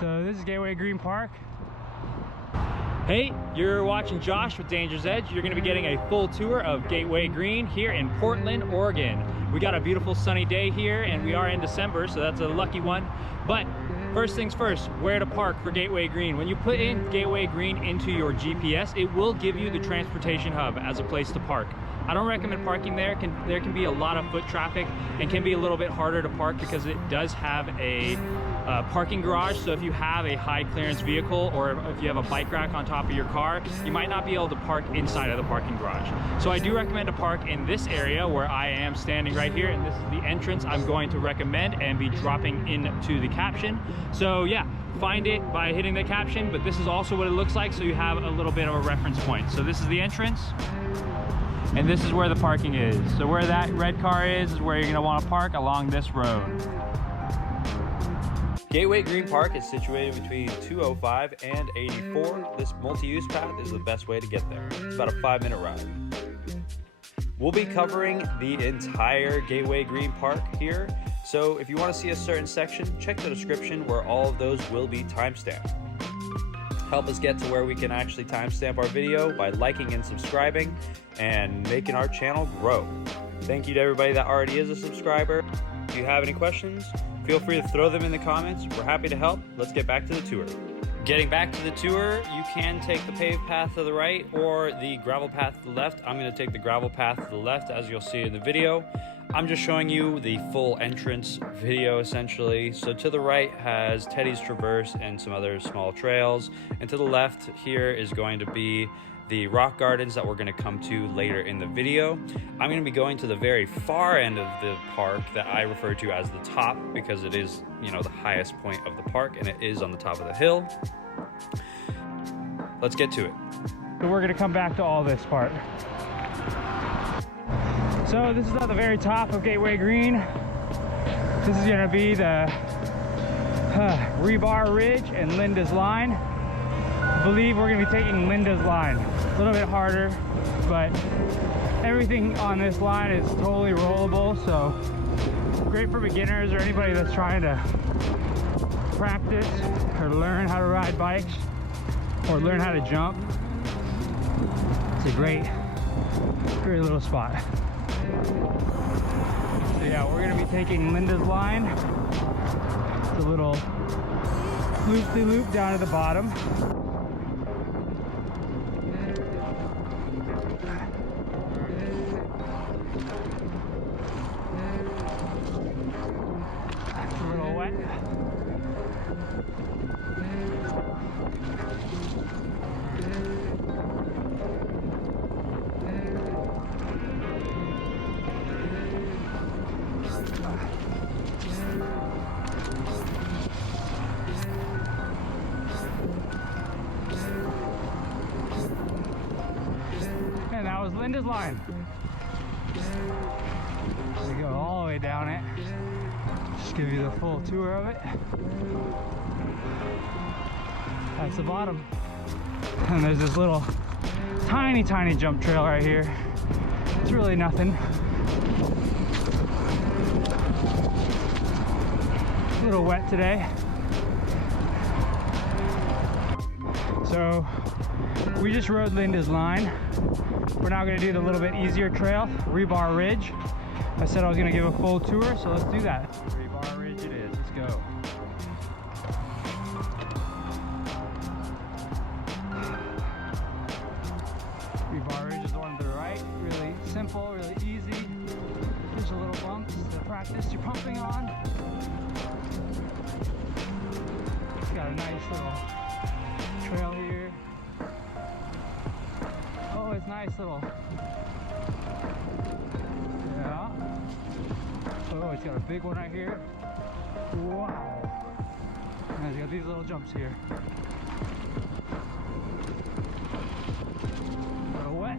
So this is Gateway Green Park. Hey, you're watching Josh with Danger's Edge. You're gonna be getting a full tour of Gateway Green here in Portland, Oregon. We got a beautiful sunny day here and we are in December, so that's a lucky one. But first things first, where to park for Gateway Green. When you put in Gateway Green into your GPS, it will give you the transportation hub as a place to park. I don't recommend parking there. There can be a lot of foot traffic and can be a little bit harder to park because it does have a parking garage. So if you have a high clearance vehicle or if you have a bike rack on top of your car, you might not be able to park inside of the parking garage. So I do recommend to park in this area where I am standing right here, and this is the entrance I'm going to recommend and be dropping into the caption. So yeah, find it by hitting the caption, but this is also what it looks like so you have a little bit of a reference point. So this is the entrance. And this is where the parking is. So where that red car is where you're gonna wanna park along this road. Gateway Green Park is situated between 205 and 84. This multi-use path is the best way to get there. It's about a 5-minute ride. We'll be covering the entire Gateway Green Park here. So if you wanna see a certain section, check the description where all of those will be timestamped. Help us get to where we can actually timestamp our video by liking and subscribing and making our channel grow. Thank you to everybody that already is a subscriber. If you have any questions, feel free to throw them in the comments. We're happy to help. Let's get back to the tour. Getting back to the tour, you can take the paved path to the right or the gravel path to the left. I'm gonna take the gravel path to the left, as you'll see in the video. I'm just showing you the full entrance video essentially. So to the right has Teddy's Traverse and some other small trails. And to the left here is going to be the rock gardens that we're gonna come to later in the video. I'm gonna be going to the very far end of the park that I refer to as the top because it is, you know, the highest point of the park and it is on the top of the hill. Let's get to it. So we're gonna come back to all this part. So this is at the very top of Gateway Green. This is gonna be the Rebar Ridge and Linda's Line. I believe we're gonna be taking Linda's Line. A little bit harder, but everything on this line is totally rollable, so great for beginners or anybody that's trying to practice or learn how to ride bikes or learn how to jump. It's a great little spot. So yeah, we're gonna be taking Linda's Line. It's a little loop-de-loop down at the bottom. It's a little wet. And that was Linda's Line. We go all the way down it. Just give you the full tour of it. That's the bottom. And there's this little tiny jump trail right here. It's really nothing. A little wet today. So we just rode Linda's Line. We're now gonna do the little bit easier trail, Rebar Ridge. I said I was gonna give a full tour, so let's do that. Rebar Ridge it is, let's go. Rebar Ridge is the one to the right. Really simple, really easy. Just a little bumps to practice your pumping on. It's got a nice little trail here. Oh, it's nice little. Yeah. Oh, it's got a big one right here. Wow. And it's got these little jumps here. A little wet.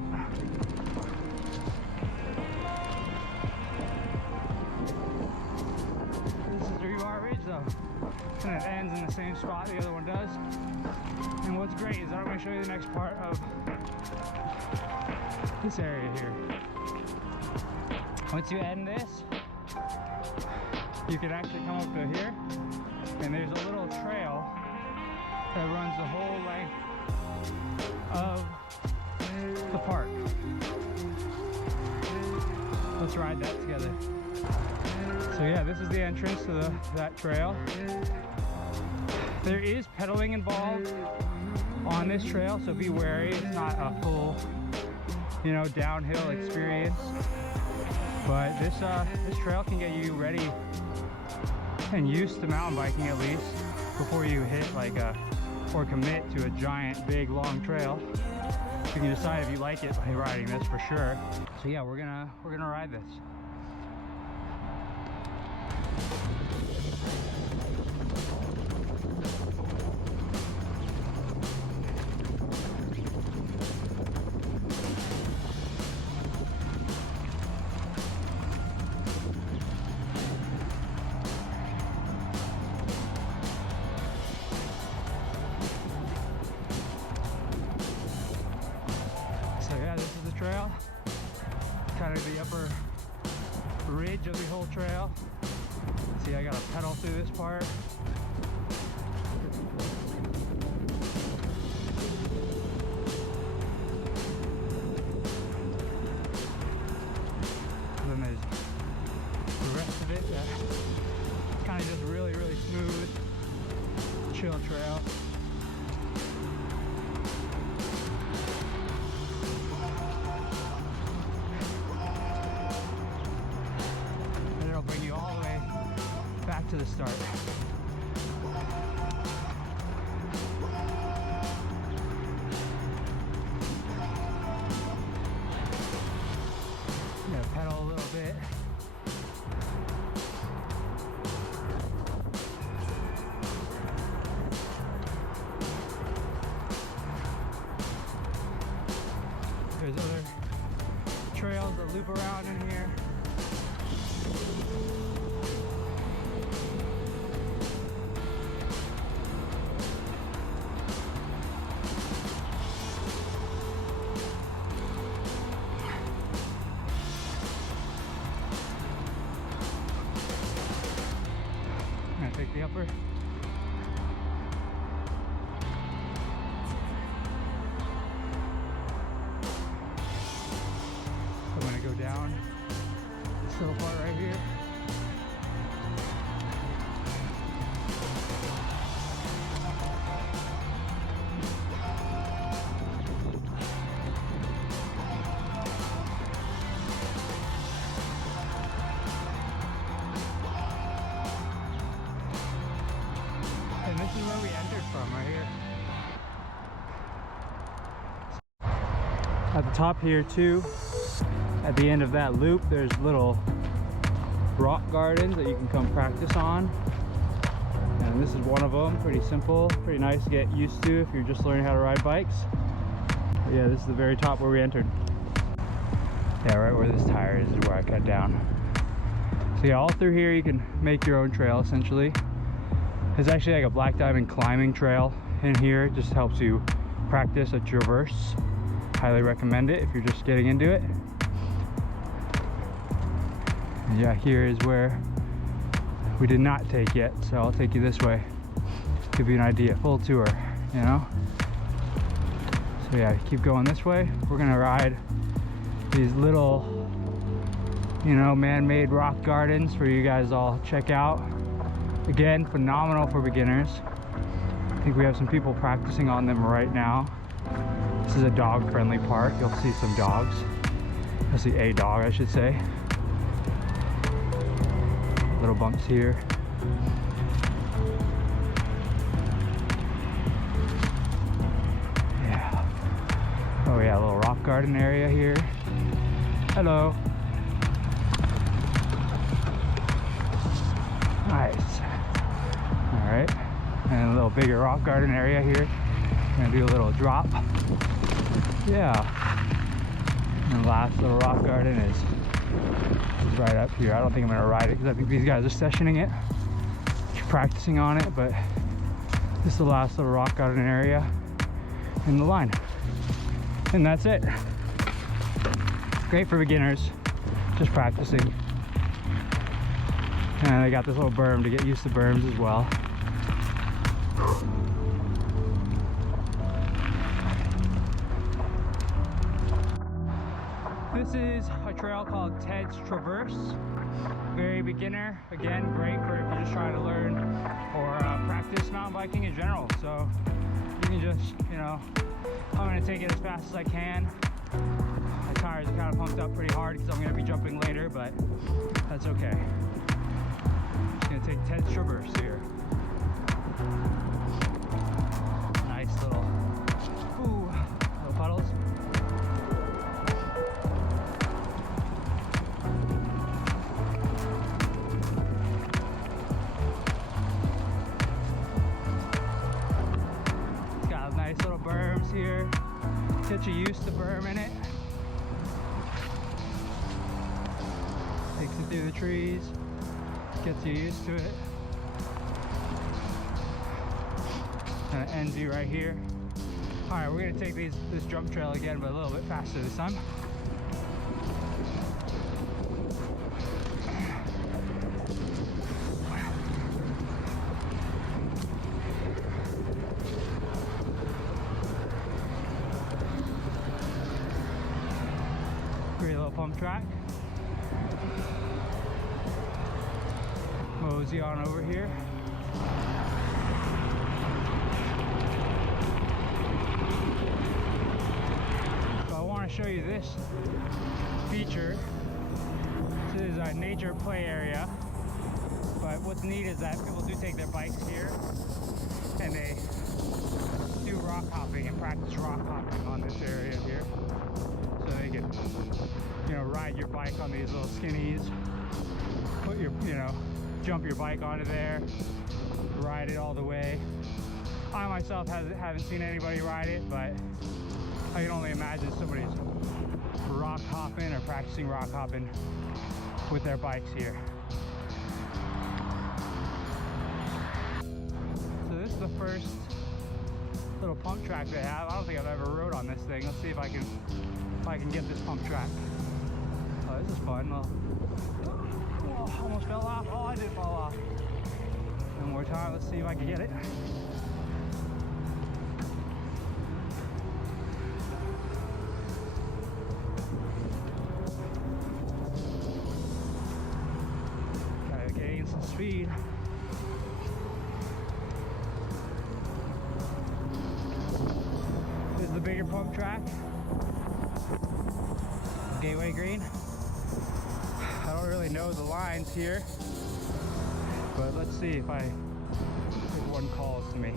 This is the Rebar Ridge though. And it ends in the same spot the other one does. And what's great is I'm going to show you the next part of this area here. Once you end this, you can actually come up to here, and there's a little trail that runs the whole length of the park. Let's ride that together. So yeah, this is the entrance to that trail. There is pedaling involved on this trail, so be wary. It's not a full, you know, downhill experience. But this trail can get you ready and used to mountain biking at least before you hit or commit to a giant, big, long trail. You can decide if you like it by riding this for sure. So yeah, we're gonna ride this. So yeah, this is the trail. Kind of the upper ridge of the whole trail. See, I gotta pedal through this part. And then there's the rest of it that kind of just really, really smooth, chill trail. Bring you all the way back to the start. I'm gonna pedal a little bit. There's other trails that loop around in here. I'm gonna take the upper. I'm gonna go down this little part right here. And this is where we entered from, right here. At the top here too, at the end of that loop, there's little rock gardens that you can come practice on. And this is one of them, pretty simple, pretty nice to get used to if you're just learning how to ride bikes. But yeah, this is the very top where we entered. Yeah, right where this tire is where I cut down. So yeah, all through here you can make your own trail essentially. There's actually like a black diamond climbing trail in here. It just helps you practice a traverse. Highly recommend it if you're just getting into it. And yeah, here is where we did not take yet, so I'll take you this way. Give you an idea, full tour, you know? So yeah, keep going this way. We're gonna ride these little, you know, man-made rock gardens for you guys all check out. Again, phenomenal for beginners. I think we have some people practicing on them right now. This is a dog-friendly park. You'll see some dogs. You'll see a dog, I should say. Little bumps here. Yeah. Oh yeah, a little rock garden area here. Hello. Nice. All right, and a little bigger rock garden area here. I'm gonna do a little drop. Yeah. And the last little rock garden is right up here. I don't think I'm gonna ride it because I think these guys are sessioning it, practicing on it, but this is the last little rock garden area in the line. And that's it. Great for beginners, just practicing. And I got this little berm to get used to berms as well. This is a trail called Ted's Traverse. Very beginner, again, great for if you're just trying to learn or practice mountain biking in general. So you can just, you know, I'm gonna take it as fast as I can. My tires are kind of pumped up pretty hard because I'm gonna be jumping later, but that's okay. Just gonna take Ted's Traverse here. Nice little puddles. It's got nice little berms here. Get you used to berming it. Takes you through the trees. Gets you used to it. And it ends you right here. All right, we're gonna take this jump trail again, but a little bit faster this time. Great little pump track. Mosey on over here. Show you this feature. This is a nature play area, but what's neat is that people do take their bikes here and they do rock hopping and practice rock hopping on this area here, so they can, you know, ride your bike on these little skinnies, put your, you know, jump your bike onto there, ride it all the way. I myself haven't seen anybody ride it, but I can only imagine somebody's rock hopping or practicing rock hopping with their bikes here. So this is the first little pump track they have. I don't think I've ever rode on this thing. Let's see if I can get this pump track. Oh, this is fun. Oh, almost fell off. Oh, I did fall off. One more time. Let's see if I can get it. Some speed. This is the bigger pump track. Gateway Green. I don't really know the lines here, but let's see if one calls to me.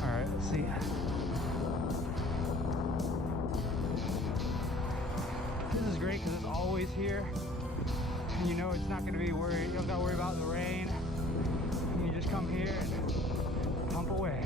All right, let's see. This is great because it's always here. And you know it's not going to be worried. You don't got to worry about the rain. You just come here and pump away.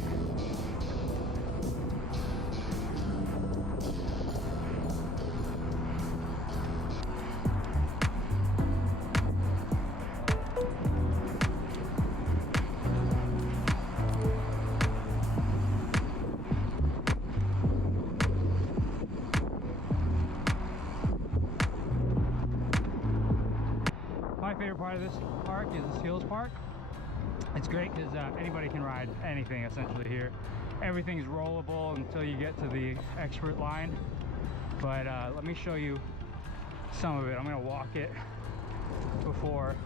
My favorite part of this park is the Skills Park. It's great because anybody can ride anything essentially here. Everything's rollable until you get to the expert line. But let me show you some of it. I'm gonna walk it before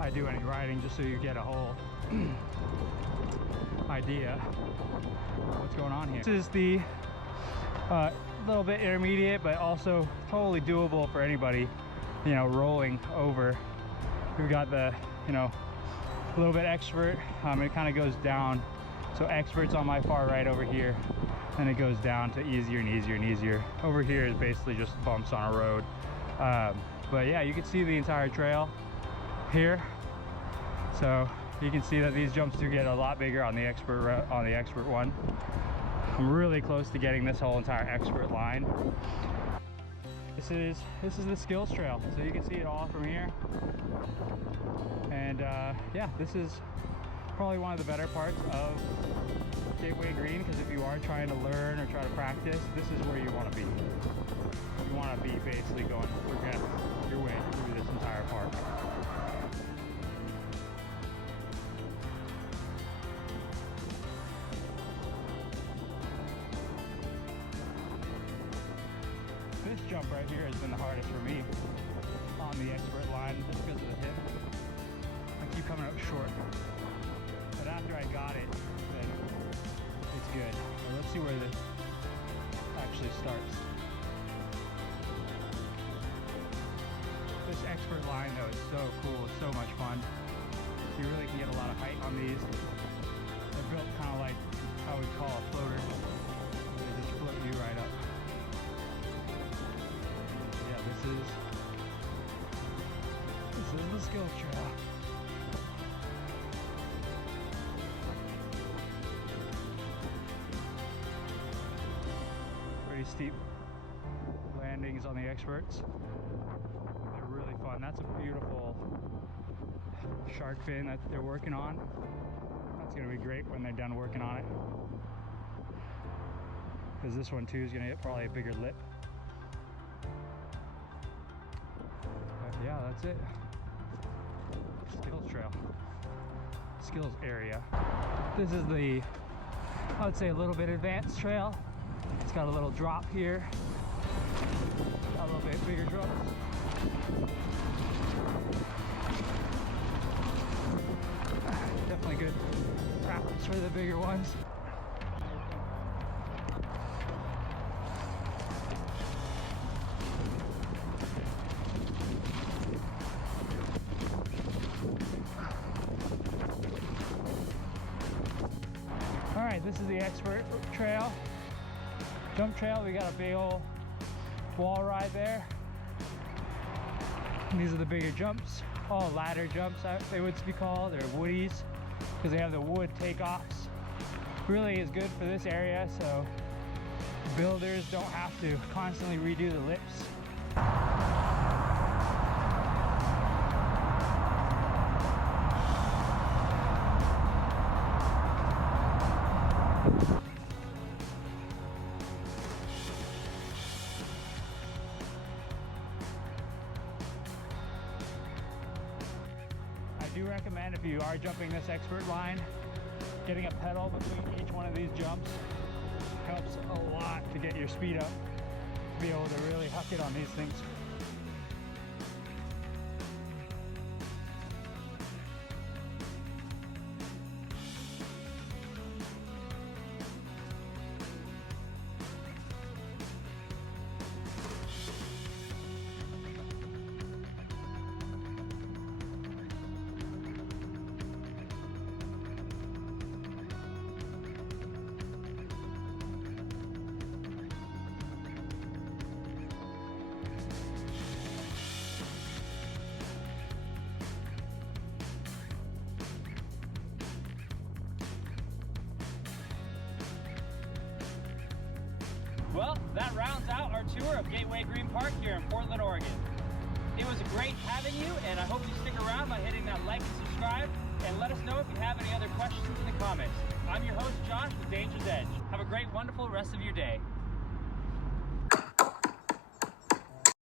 I do any riding, just so you get a whole idea of what's going on here. This is the little bit intermediate, but also totally doable for anybody, you know, rolling over. We've got the, you know, a little bit expert. It kind of goes down. So expert's on my far right over here, and it goes down to easier and easier and easier. Over here is basically just bumps on a road. But yeah, you can see the entire trail here. So you can see that these jumps do get a lot bigger on the expert one. I'm really close to getting this whole entire expert line. This is the Skills Trail, so you can see it all from here. And yeah, this is probably one of the better parts of Gateway Green, because if you are trying to learn or try to practice, this is where you want to be. You want to be basically going your way through this entire park. right here has been the hardest for me on the expert line just because of the hip. I keep coming up short. But after I got it, then it's good. So let's see where this actually starts. This expert line though is so cool, it's so much fun. You really can get a lot of height on these. They're built kind of like I would call a floater. They just float you right up. Yeah, this is the skill trail. Pretty steep landings on the experts. They're really fun. That's a beautiful shark fin that they're working on. That's gonna be great when they're done working on it. Because this one too is gonna get probably a bigger lip. But yeah, that's it. Skills trail. Skills area. This is the, I would say, a little bit advanced trail. It's got a little drop here. Got a little bit bigger drops. Definitely good practice for the bigger ones. All right, this is the expert trail. Jump trail, we got a big old wall ride there. And these are the bigger jumps, all ladder jumps they would be called, or woodies, because they have the wood takeoffs. Really is good for this area, so builders don't have to constantly redo the lips. I do recommend, if you are jumping this expert line, getting a pedal between each one of these jumps helps a lot to get your speed up, to be able to really huck it on these things. Well, that rounds out our tour of Gateway Green Park here in Portland, Oregon. It was great having you, and I hope you stick around by hitting that like and subscribe, and let us know if you have any other questions in the comments. I'm your host, Josh, with Danger's Edge. Have a great, wonderful rest of your day.